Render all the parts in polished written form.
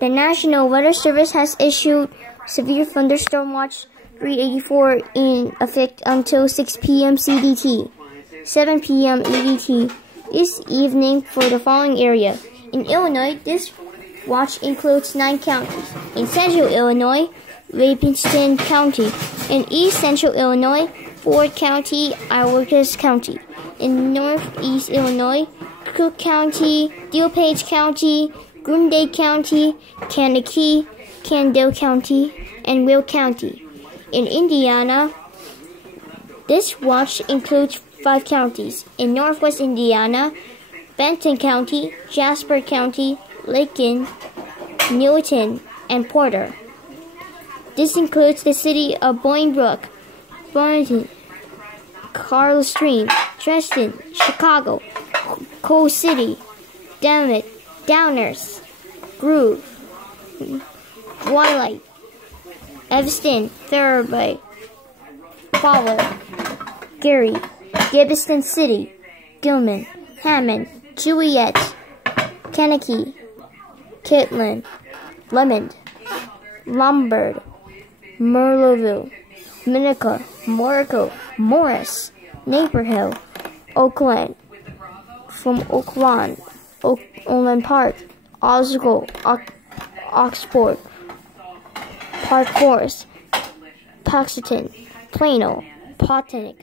The National Weather Service has issued Severe Thunderstorm Watch 384 in effect until 6 p.m. CDT, 7 p.m. EDT this evening for the following area. In Illinois, this watch includes 9 counties. In Central Illinois, Livingston County. In East Central Illinois, Ford County, Iroquois County. In Northeast Illinois, Cook County, DuPage County, Grundy County, Kankakee, Kendall County, and Will County. In Indiana, this watch includes 5 counties. In Northwest Indiana, Benton County, Jasper County, Lincoln, Newton, and Porter. This includes the city of Bolingbrook, Burlington, Carl Stream, Dresden, Chicago, Coal City, Downers, Grove, Twilight, Evanston, Fairway, Fowler, Gary, Gibbston City, Gilman, Hammond, Juliet, Kankakee, Kitland, Lemond, Lombard, Merloville, Minnetonka, Morico, Morris, Naperville, Oakland, from Oakland, Oakland Park, Oswego, Oxford, Park Forest, Paxton, Plano, Potomac,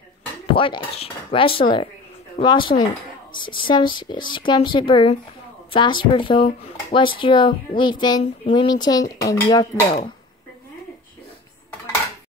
Portage, Rensselaer, Rosslyn, Scramsburg, Vasperville, Westville, Wheaton, Wilmington, and Yorkville.